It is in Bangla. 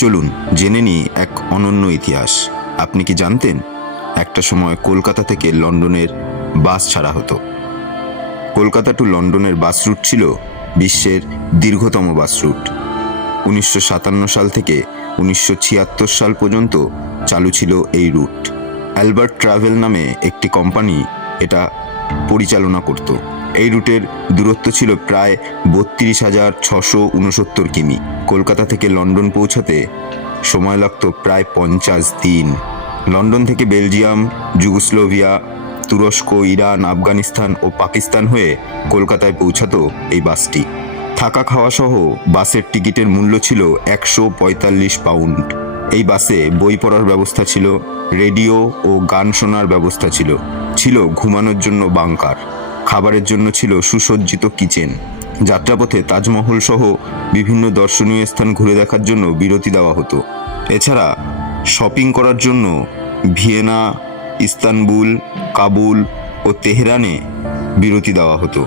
চলুন, জেনে নিই এক অনন্য ইতিহাস। আপনি কি জানতেন, একটা সময় কলকাতা থেকে লন্ডনের বাস ছাড়া হতো? কলকাতা টু লন্ডনের বাস রুট ছিল বিশ্বের দীর্ঘতম বাস রুট উনিশশো সাতান্ন সাল থেকে উনিশশো ছিয়াত্তর সাল পর্যন্ত চালু ছিল এই রুট অ্যালবার্ট ট্রাভেল নামে একটি কোম্পানি এটা পরিচালনা করত। এই রুটের দূরত্ব ছিল প্রায় বত্রিশ হাজার ছশো উনসত্তর কিমি। কলকাতা থেকে লন্ডন পৌঁছাতে সময় লাগতো প্রায় পঞ্চাশ দিন। লন্ডন থেকে বেলজিয়াম, যুগোস্লোভিয়া, তুরস্ক, ইরান, আফগানিস্তান ও পাকিস্তান হয়ে কলকাতায় পৌঁছাতো এই বাসটি। থাকা খাওয়া সহ বাসের টিকিটের মূল্য ছিল একশো পঁয়তাল্লিশ পাউন্ড। এই বাসে বই পড়ার ব্যবস্থা ছিল, রেডিও ও গান শোনার ব্যবস্থা ছিল। ছিল ঘুমানোর জন্য বাংকার। খাবারের জন্য ছিল সুসজ্জিত কিচেন। যাত্রাপথে তাজমহল সহ বিভিন্ন দর্শনীয় স্থান ঘুরে দেখার জন্য বিরতি দেওয়া হতো। এছাড়া শপিং করার জন্য ভিয়েনা, ইস্তানবুল, কাবুল ও তেহরানে বিরতি দেওয়া হতো।